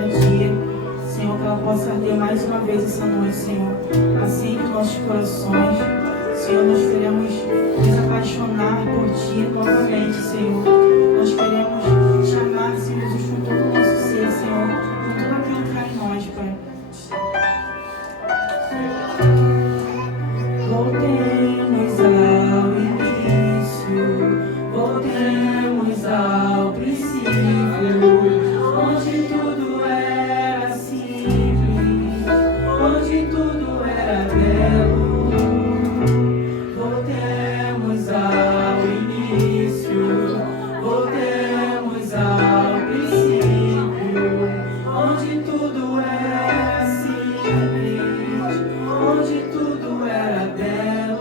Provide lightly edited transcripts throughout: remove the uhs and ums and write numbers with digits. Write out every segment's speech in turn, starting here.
cada dia. Senhor, que ela possa arder mais uma vez essa noite, Senhor. Acende os nossos corações. Senhor, nós queremos nos apaixonar por Ti novamente, Senhor. Nós queremos chamar, Senhor Jesus, com todo o nosso ser, Senhor, com tudo aquilo que há em nós, Pai. Voltemos ao início, voltemos ao princípio, onde tudo era simples, onde tudo era belo. Voltemos ao início, voltemos ao princípio, onde tudo era simples, onde tudo era belo.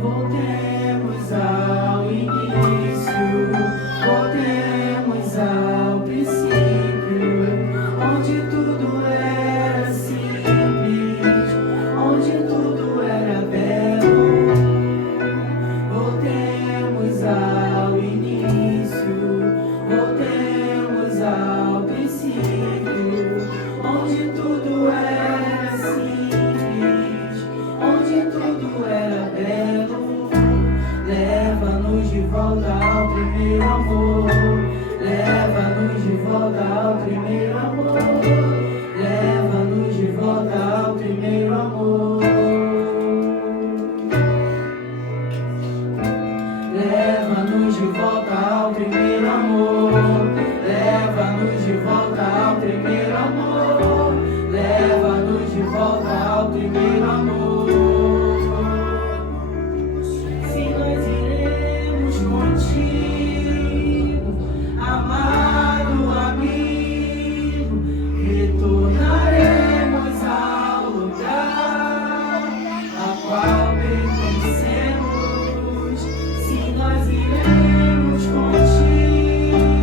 Voltemos ao início, voltemos ao princípio, onde tudo era simples, onde tudo era belo. Voltemos ao início, voltemos ao princípio, onde tudo era simples, onde tudo era belo. Leva-nos de volta ao primeiro amor, leva-nos de volta ao primeiro amor, leva-nos de volta ao primeiro amor. Leva-nos de volta ao primeiro amor, leva-nos de volta ao primeiro amor, leva-nos de volta ao primeiro amor. Se nós iremos contigo, amado amigo, retornaremos ao lugar a qual pertencemos. Se nós iremos contigo,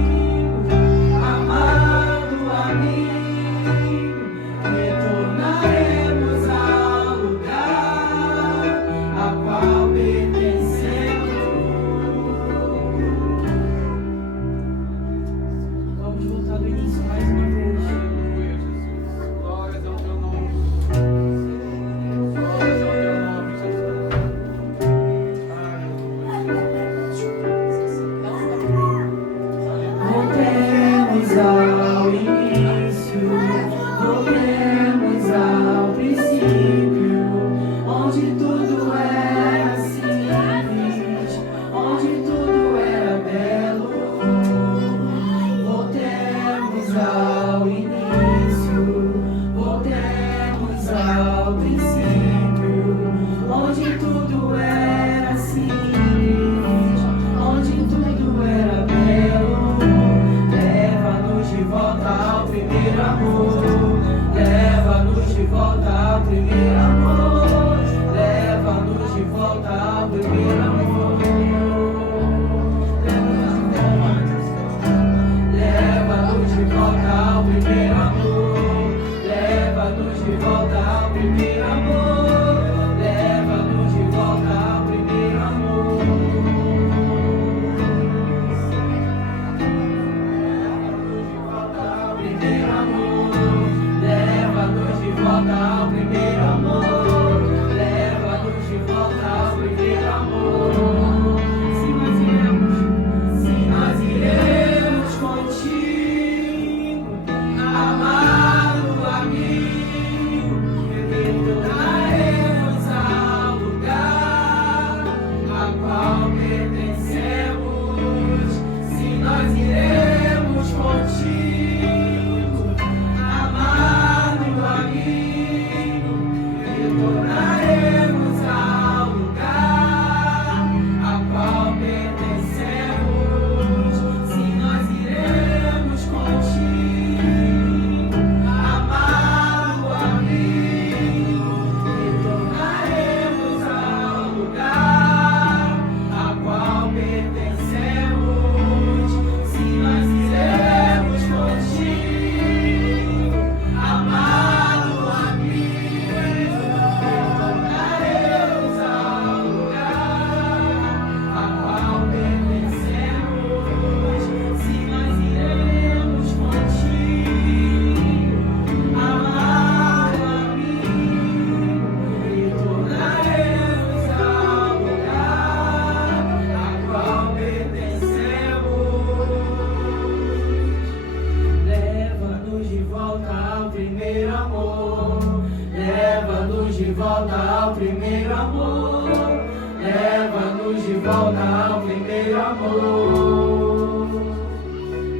amor.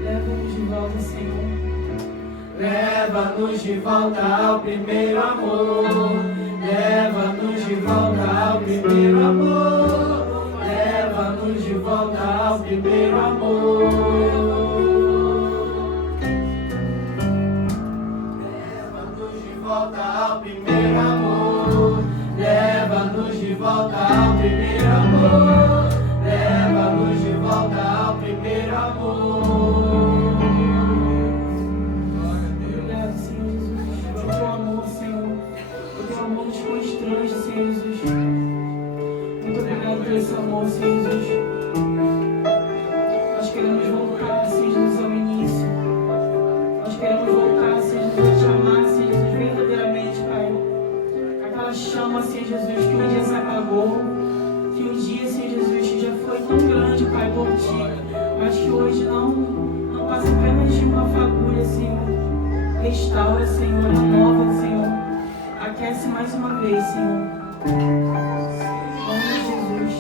Leva-nos de volta, Senhor. Leva-nos de volta ao primeiro amor. Leva-nos de volta ao primeiro amor. Leva-nos de volta ao primeiro amor. Leva-nos de volta ao primeiro amor. Leva-nos de volta ao primeiro amor. Leva-nos de volta ao primeiro amor. Obrigado, Senhor Jesus, pelo teu amor, Senhor. O teu amor nos constrange, Senhor Jesus. Muito obrigado por esse amor, Senhor Jesus. Nós queremos voltar, Senhor Jesus, ao início. Nós queremos voltar, Senhor Jesus, a te amar, Senhor Jesus, verdadeiramente, Pai. Aquela chama, Senhor Jesus, que um dia se apagou, que um dia, Senhor Jesus, que já foi tão grande, Pai, por ti, mas que hoje não passa apenas de uma fagulha, Senhor. Restaura, Senhor, renova, Senhor. Aquece mais uma vez, Senhor. Em nome de Jesus,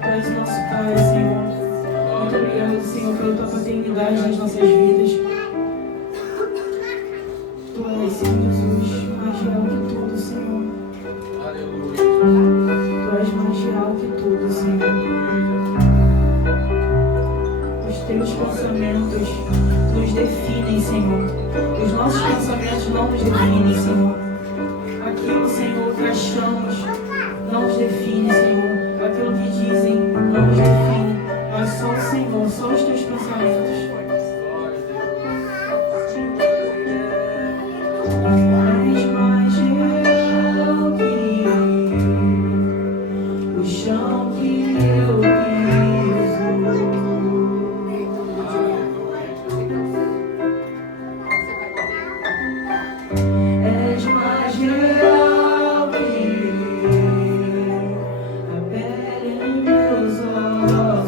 Tu és nosso Pai, Senhor. Muito obrigado, Senhor, pela Tua paternidade nas nossas vidas. Tu és, Senhor Jesus, mais real que tudo, Senhor. Tu és mais real que tudo, Senhor. Os Teus pensamentos nos definem, Senhor. Os nossos pensamentos não nos definem, Senhor. Aquilo, Senhor, que achamos não nos define, Senhor. Aquilo que dizem não nos define. Mas só o Senhor, só os Teus pensamentos. És mais real que o chão que eu piso. És mais real que a pele em meus olhos.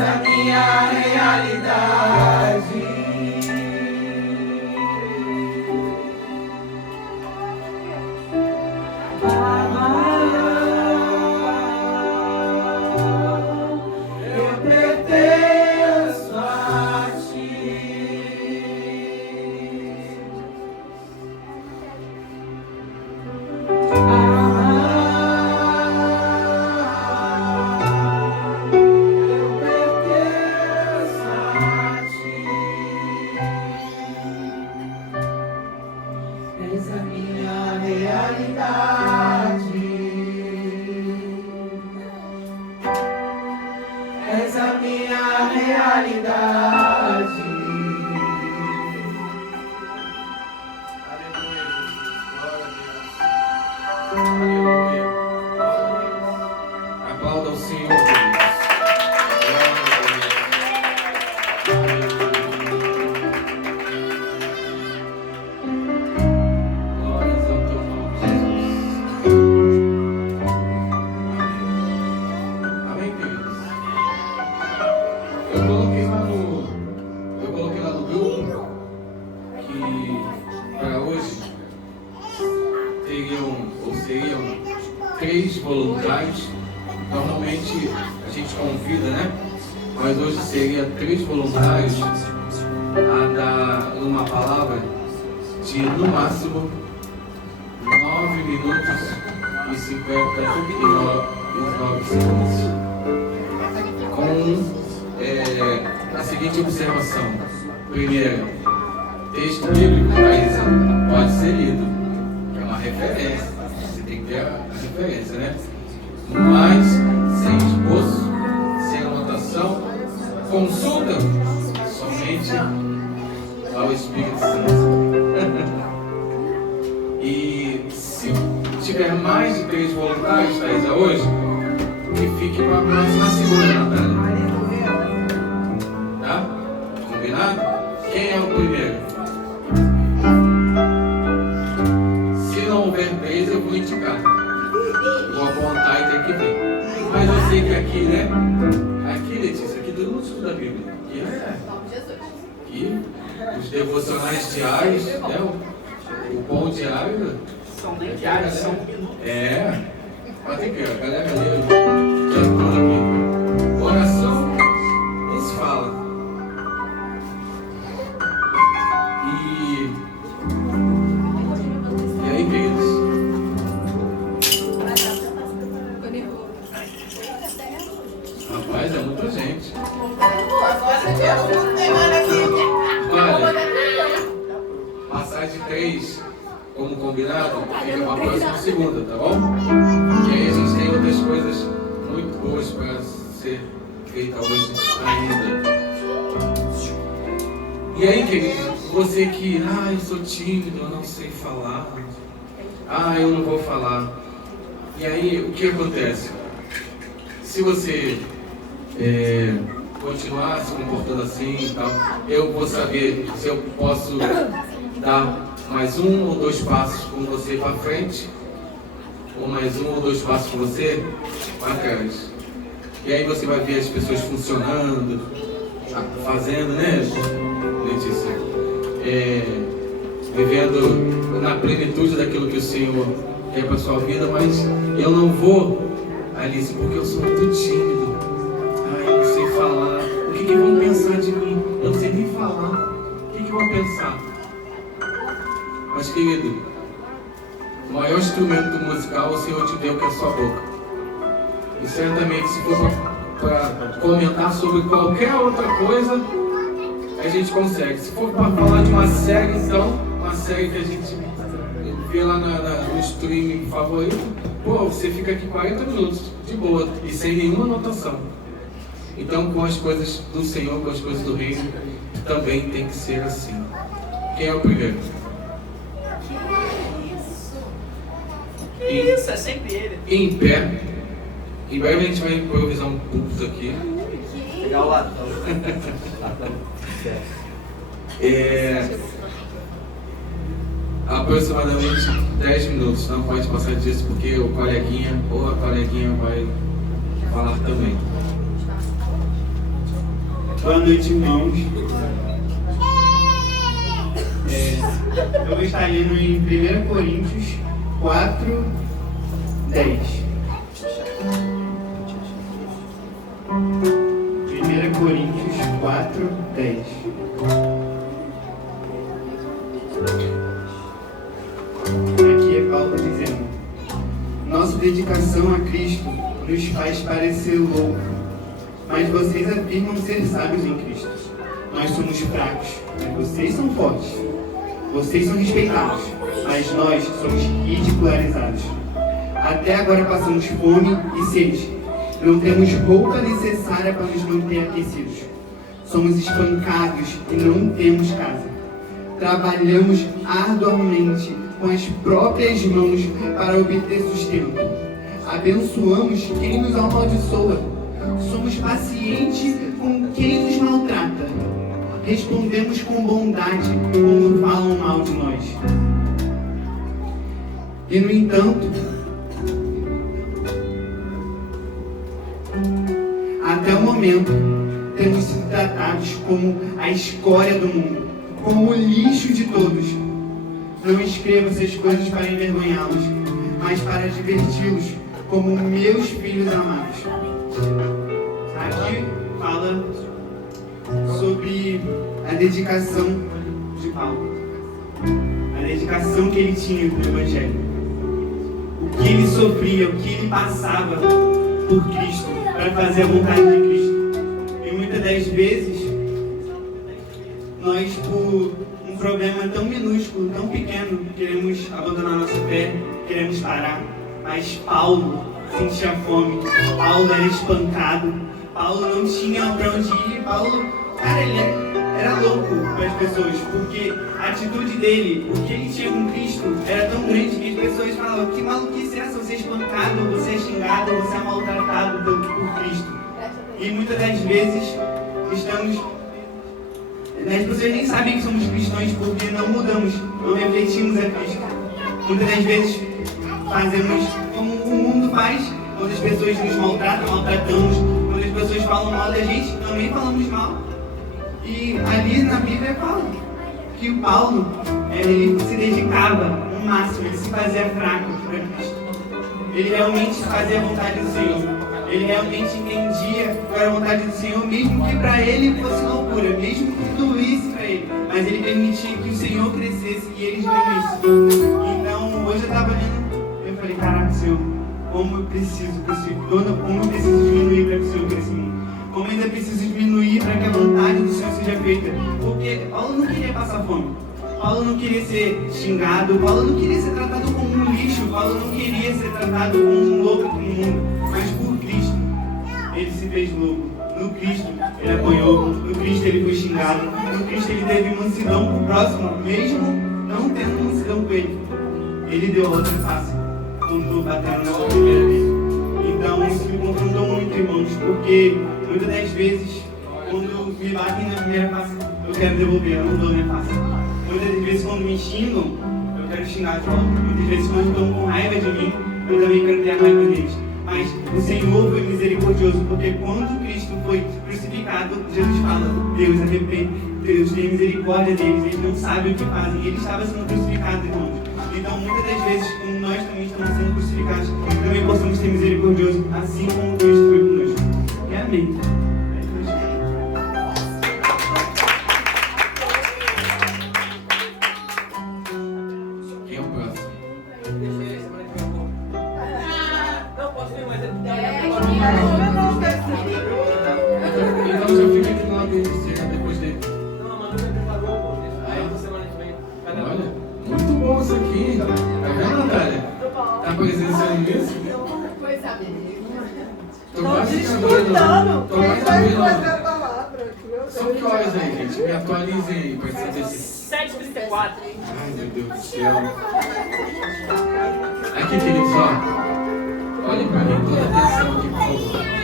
és a minha realidade. Eu pertenço a ti. És a minha realidade. És a minha realidade. Aleluia, Jesus. Glória a Deus. Aleluia. Glória a Deus. Aplauda o Senhor, queridos. Seriam 3 voluntários. Normalmente a gente convida, né? Mas hoje seria 3 voluntários a dar uma palavra de no máximo 9 minutos e 59 segundos. Com a seguinte observação. Primeiro, texto bíblico, Thaisa, pode ser lido, que é uma referência. Tem que ter a referência, né? Mas sem esboço, sem anotação, consulta somente ao Espírito Santo. E se tiver mais de 3 voluntários, Thaisa, hoje, que fique para a próxima segunda, Natália. Tá? Combinado? Quem é o primeiro? Se não houver 3, eu vou indicar. Vou apontar e tem que vir. Mas eu sei que aqui, né? Aqui, Letícia, aqui todo mundo estuda a Bíblia. Aqui, os devocionais diários, né? O pão diário. São nem diários, são minutos. Mas tem que, a galera lê o dia todo aqui. Oração, nem se fala. E aí, queridos? Rapaz, é muita gente. Olha, passar de 3 como combinado, fica uma próxima segunda, tá bom? E aí a gente tem outras coisas muito boas para ser feita hoje ainda. E aí, querido, você que, eu sou tímido, eu não sei falar, eu não vou falar. E aí, o que acontece? Se você continuar se comportando assim e tal, eu vou saber se eu posso dar mais 1 ou 2 passos com você para frente, ou mais 1 ou 2 passos com você para trás. E aí você vai ver as pessoas funcionando, fazendo, né, Letícia? Vivendo na plenitude daquilo que o Senhor quer para a sua vida, mas eu não vou, Alice, porque eu sou muito tímido. Eu não sei falar. O que vão pensar de mim? Eu não sei nem falar. O que vão pensar? Mas, querido, o maior instrumento musical o Senhor te deu, que é a sua boca. E certamente, se for para comentar sobre qualquer outra coisa, a gente consegue. Se for para falar de uma série, então, uma série que a gente vê lá no streaming favorito, você fica aqui 40 minutos, de boa, e sem nenhuma anotação. Então, com as coisas do Senhor, com as coisas do Reino, também tem que ser assim. Quem é o primeiro? Isso, é sempre ele. Em pé. Em breve a gente vai improvisar um púlpito aqui. Pegar o latão. Aproximadamente 10 minutos. Não pode passar disso porque o coleguinha ou a coleguinha vai falar também. Boa noite, irmãos. Eu vou estar lendo em 1 Coríntios 4, 10. 1 Coríntios 4, 10. Aqui é Paulo dizendo: nossa dedicação a Cristo nos faz parecer louco, mas vocês afirmam ser sábios em Cristo. Nós somos fracos, mas vocês são fortes. Vocês são respeitados, mas nós somos ridicularizados. Até agora passamos fome e sede. Não temos roupa necessária para nos manter aquecidos. Somos espancados e não temos casa. Trabalhamos arduamente com as próprias mãos para obter sustento. Abençoamos quem nos amaldiçoa. Somos pacientes com quem nos maltrata. Respondemos com bondade quando falam mal de nós. E no entanto, até o momento, temos sido tratados como a escória do mundo, como o lixo de todos. Não escrevo essas coisas para envergonhá-los, mas para diverti-los como meus filhos amados. Aqui fala sobre a dedicação de Paulo, a dedicação que ele tinha no Evangelho, o que ele sofria, o que ele passava por Cristo, para fazer a vontade de Cristo. E muitas das vezes, nós, por um problema tão minúsculo, tão pequeno, queremos abandonar nossa fé, queremos parar. Mas Paulo sentia fome, Paulo era espancado, Paulo não tinha para onde ir. Paulo, cara, ele era louco para as pessoas, porque a atitude dele, o que ele tinha com Cristo, era tão grande que as pessoas falavam: que maluquice é essa? Você é espancado, você é xingado, você é maltratado por Cristo. E muitas das vezes as pessoas nem sabem que somos cristãos porque não mudamos, não refletimos a Cristo. Muitas das vezes fazemos como o mundo faz, quando as pessoas nos maltratamos, quando as pessoas falam mal da gente, também falamos mal. E ali na Bíblia fala que o Paulo, ele se dedicava ao máximo, ele se fazia fraco para Cristo. Ele realmente fazia a vontade do Senhor. Ele realmente entendia qual era a vontade do Senhor, mesmo que para ele fosse loucura, mesmo que doísse para ele. Mas ele permitia que o Senhor crescesse e ele diminuísse. Então, hoje eu estava olhando, eu falei: caraca, Senhor, como eu preciso diminuir para que o Senhor cresça em mim. Como eu ainda preciso diminuir para que a vontade do Senhor seja feita. Porque Paulo não queria passar fome. Paulo não queria ser xingado. Paulo não queria ser tratado como um lixo. Paulo não queria ser tratado como um louco no mundo. Mas por Cristo, ele se fez louco. No Cristo, ele apanhou. No Cristo, ele foi xingado. No Cristo, ele teve mansidão com o próximo, mesmo não tendo mansidão com ele. Ele deu outra face quando bateram na sua primeira vez. Então, isso me confrontou muito, irmãos, porque muitas das vezes, quando me batem na primeira face, eu quero devolver, eu não dou minha face. Muitas das vezes, quando me xingam, eu quero xingar de volta. Muitas vezes, quando estão com raiva de mim, eu também quero ter a raiva deles. Mas o Senhor foi misericordioso, porque quando Cristo foi crucificado, Jesus fala: Deus arrepende, Deus tem misericórdia deles, eles não sabem o que fazem. E ele estava sendo crucificado, irmãos. Então, muitas das vezes, como nós também estamos sendo crucificados, também possamos ser misericordiosos, assim como Cristo foi conosco. E amém. Quem é o próximo? Não, posso ir, mas Então já fica aqui no lado dele, depois dele. não, mas não me preparou, pô. Aí essa semana que vem. Cadê? Olha, muito bom isso aqui. Tá vendo, Natália? Tá presenciando isso? Tô quase acabando. Tô quase acabando. São que horas aí, gente? Me atualizem aí pra saber se... 7h34. Ai, meu Deus do céu. Aqui, queridos, ó. Olhem pra mim, toda atenção aqui, por favor.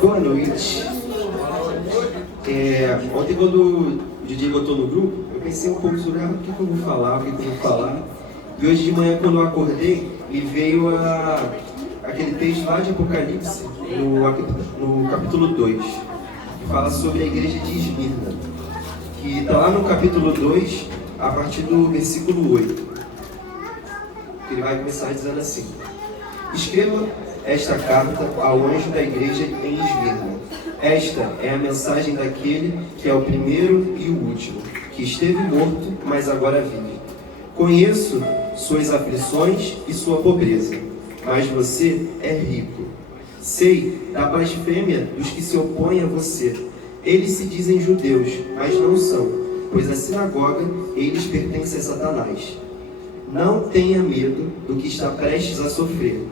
Boa noite. Ontem, quando o Didi botou no grupo, eu pensei um pouco sobre o que eu vou falar, E hoje de manhã, quando eu acordei, me veio aquele texto lá de Apocalipse, no capítulo 2, que fala sobre a igreja de Esmirna, que está lá no capítulo 2, a partir do versículo 8. Que ele vai começar dizendo assim: escreva esta carta ao anjo da igreja em Esmirna. Esta é a mensagem daquele que é o primeiro e o último, que esteve morto, mas agora vive. Conheço suas aflições e sua pobreza, mas você é rico. Sei da blasfêmia dos que se opõem a você. Eles se dizem judeus, mas não são, pois a sinagoga eles pertencem a Satanás. Não tenha medo do que está prestes a sofrer.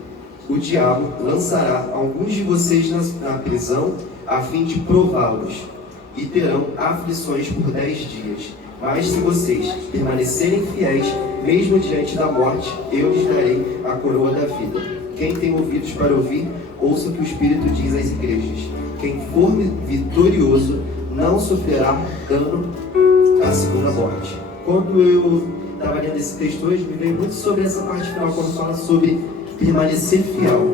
O diabo lançará alguns de vocês na prisão a fim de prová-los, e terão aflições por 10 dias. Mas se vocês permanecerem fiéis, mesmo diante da morte, eu lhes darei a coroa da vida. Quem tem ouvidos para ouvir, ouça o que o Espírito diz às igrejas. Quem for vitorioso não sofrerá dano à segunda morte. Quando eu estava lendo esse texto hoje, me veio muito sobre essa parte final, quando fala sobre permanecer fiel.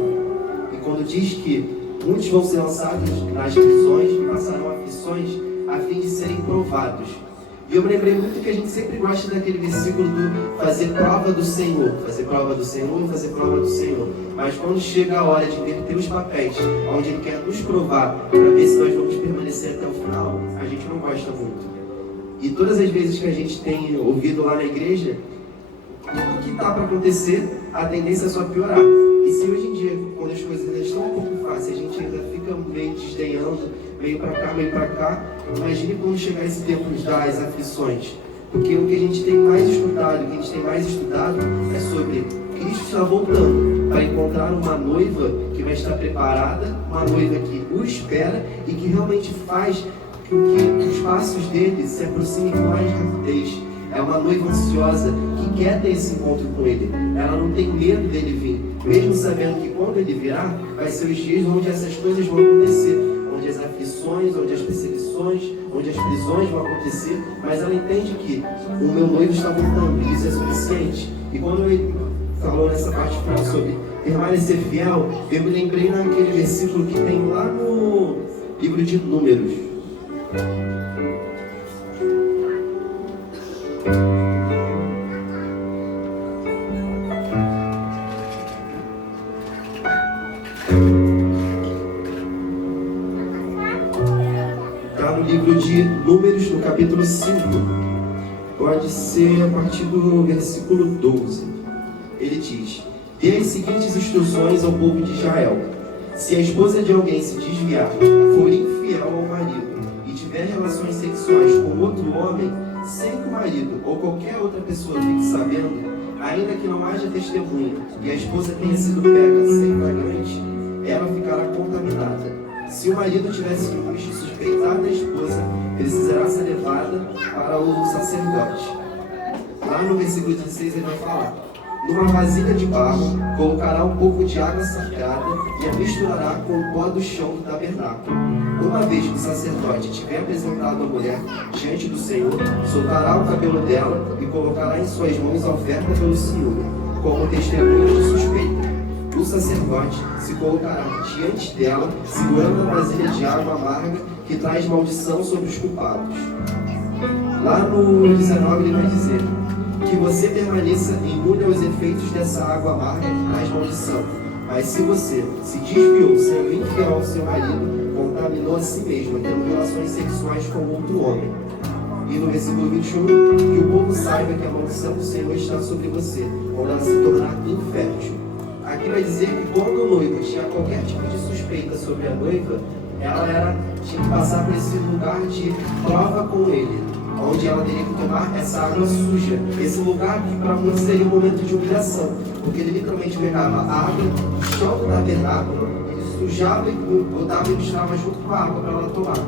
E quando diz que muitos vão ser lançados nas prisões e passarão aflições a fim de serem provados. E eu me lembrei muito que a gente sempre gosta daquele versículo do fazer prova do Senhor, fazer prova do Senhor, fazer prova do Senhor. Mas quando chega a hora de inverter os papéis, onde Ele quer nos provar para ver se nós vamos permanecer até o final, a gente não gosta muito. E todas as vezes que a gente tem ouvido lá na igreja, tudo que está para acontecer, a tendência é só piorar. E se hoje em dia, quando as coisas ainda estão um pouco fáceis, a gente ainda fica meio desdenhando, meio para cá, imagine quando chegar esse tempo das aflições. Porque o que a gente tem mais estudado, é sobre Cristo está voltando para encontrar uma noiva que vai estar preparada, uma noiva que o espera e que realmente faz com que os passos dele se aproximem com mais rapidez. É uma noiva ansiosa que quer ter esse encontro com Ele. Ela não tem medo dele vir, mesmo sabendo que quando Ele virá, vai ser os dias onde essas coisas vão acontecer, onde as aflições, onde as perseguições, onde as prisões vão acontecer, mas ela entende que o meu noivo está voltando e isso é suficiente. E quando Ele falou nessa parte final sobre permanecer fiel, eu me lembrei naquele versículo que tem lá no livro de Números. Está no livro de Números, no capítulo 5. Pode ser a partir do versículo 12. Ele diz: dê as seguintes instruções ao povo de Israel. Se a esposa de alguém se desviar, for infiel ao marido e tiver relações sexuais com outro homem, sem que o marido ou qualquer outra pessoa fique sabendo, ainda que não haja testemunha e a esposa tenha sido pega sem flagrante, ela ficará contaminada. Se o marido tiver ciúmes e suspeitar da esposa, precisará ser levada para o sacerdote. Lá no versículo 16 ele vai falar: numa vasilha de barro, colocará um pouco de água sagrada e a misturará com o pó do chão do tabernáculo. Uma vez que o sacerdote tiver apresentado a mulher diante do Senhor, soltará o cabelo dela e colocará em suas mãos a oferta pelo Senhor, como testemunho de suspeita. O sacerdote se colocará diante dela, segurando a vasilha de água amarga que traz maldição sobre os culpados. Lá no 19 ele vai dizer: que você permaneça imune aos efeitos dessa água amarga que traz maldição. Mas se você se desviou, sendo infiel ao seu marido, contaminou a si mesmo, tendo relações sexuais com outro homem. E no versículo 21, que o povo saiba que a maldição do Senhor está sobre você, quando ela se tornar infértil. Aqui vai dizer que quando o noivo tinha qualquer tipo de suspeita sobre a noiva, ela tinha que passar por esse lugar de prova com ele, onde ela teria que tomar essa água suja. Esse lugar que para muitos seria um momento de humilhação, porque ele literalmente pegava a água do chão do tabernáculo, ele sujava e botava e misturava junto com a água para ela tomar.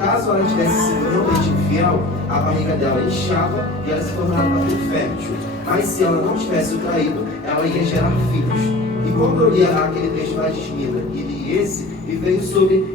Caso ela tivesse sido realmente infiel, a barriga dela inchava e ela se tornava infértil. Mas se ela não tivesse o traído, ela ia gerar filhos. E quando eu li aquele texto lá de Esmirna e li esse, me veio sobre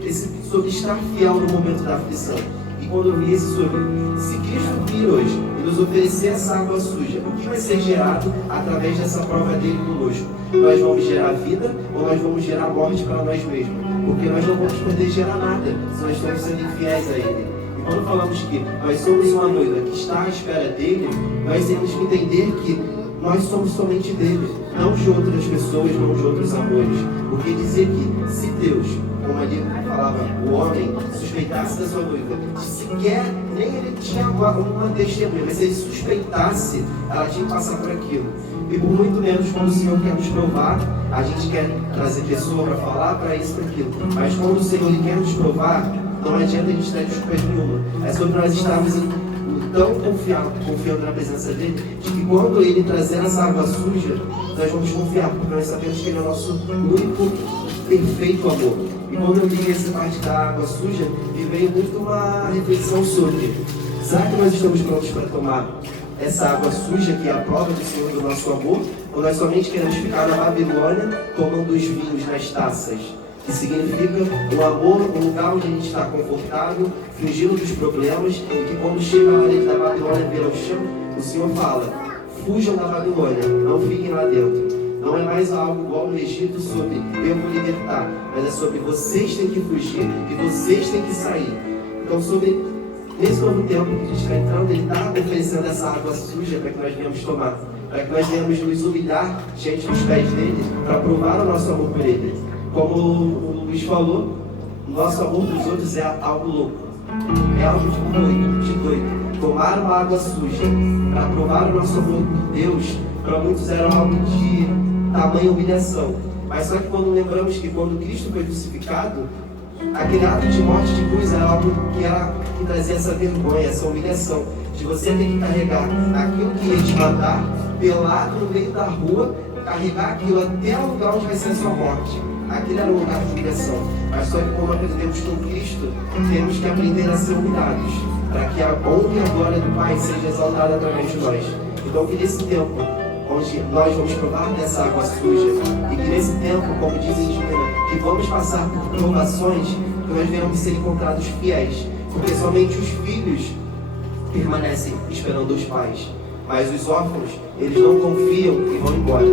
sobre estar fiel no momento da aflição. E quando eu vi esse sobre, se Cristo vir hoje e nos oferecer essa água suja, o que vai ser gerado através dessa prova dele conosco? Nós vamos gerar vida ou nós vamos gerar morte para nós mesmos? Porque nós não vamos poder gerar nada se nós estamos sendo infiéis a ele. E quando falamos que nós somos uma noiva que está à espera dele, nós temos que entender que nós somos somente dele, não de outras pessoas, não de outros amores. Porque dizer que se Deus, como ali falava, o homem suspeitasse da sua noiva, sequer nem ele tinha uma testemunha, mas se ele suspeitasse, ela tinha que passar por aquilo. E por muito menos quando o Senhor quer nos provar, a gente quer trazer pessoa para falar, para isso, para aquilo. Mas quando o Senhor ele quer nos provar, não adianta a gente ter desculpa nenhuma. É sobre nós estarmos tão confiando na presença dele, de que quando ele trazer essa água suja, nós vamos confiar, porque nós sabemos que ele é o nosso único, perfeito amor. E quando eu li essa parte da água suja, me veio muito uma reflexão sobre: será que nós estamos prontos para tomar essa água suja, que é a prova do Senhor do nosso amor, ou nós somente queremos ficar na Babilônia tomando os vinhos nas taças? Que significa um amor, um lugar onde a gente está confortável, fugindo dos problemas, e que quando chega a hora da Babilônia ver o chão, o Senhor fala: fujam da Babilônia, não fiquem lá dentro. Não é mais algo igual no Egito sobre eu vou libertar, mas é sobre vocês têm que fugir e vocês têm que sair. Então, sobre nesse novo tempo que a gente está entrando, ele está oferecendo essa água suja para que nós venhamos tomar, para que nós venhamos nos humilhar diante dos pés dele, para provar o nosso amor por ele. Como o Luiz falou, o nosso amor pelos outros é algo louco, é algo de doido. Tomar uma água suja para provar o nosso amor por Deus, para muitos era algo de tamanha humilhação. Mas só que quando lembramos que quando Cristo foi crucificado, aquele ato de morte de cruz era algo que trazia essa vergonha, essa humilhação, de você ter que carregar aquilo que ia te matar, pelado no meio da rua, carregar aquilo até o lugar onde vai ser a sua morte. Aquilo era um lugar de humilhação. Mas só que quando aprendemos com Cristo, temos que aprender a ser humilhados, para que a honra e a glória do Pai seja exaltada através de nós. Então que nesse tempo, onde nós vamos provar dessa água suja, e que nesse tempo, como diz em Gina, que vamos passar por provações, que nós venhamos ser encontrados fiéis, porque somente os filhos permanecem esperando os pais, mas os órfãos, eles não confiam e vão embora.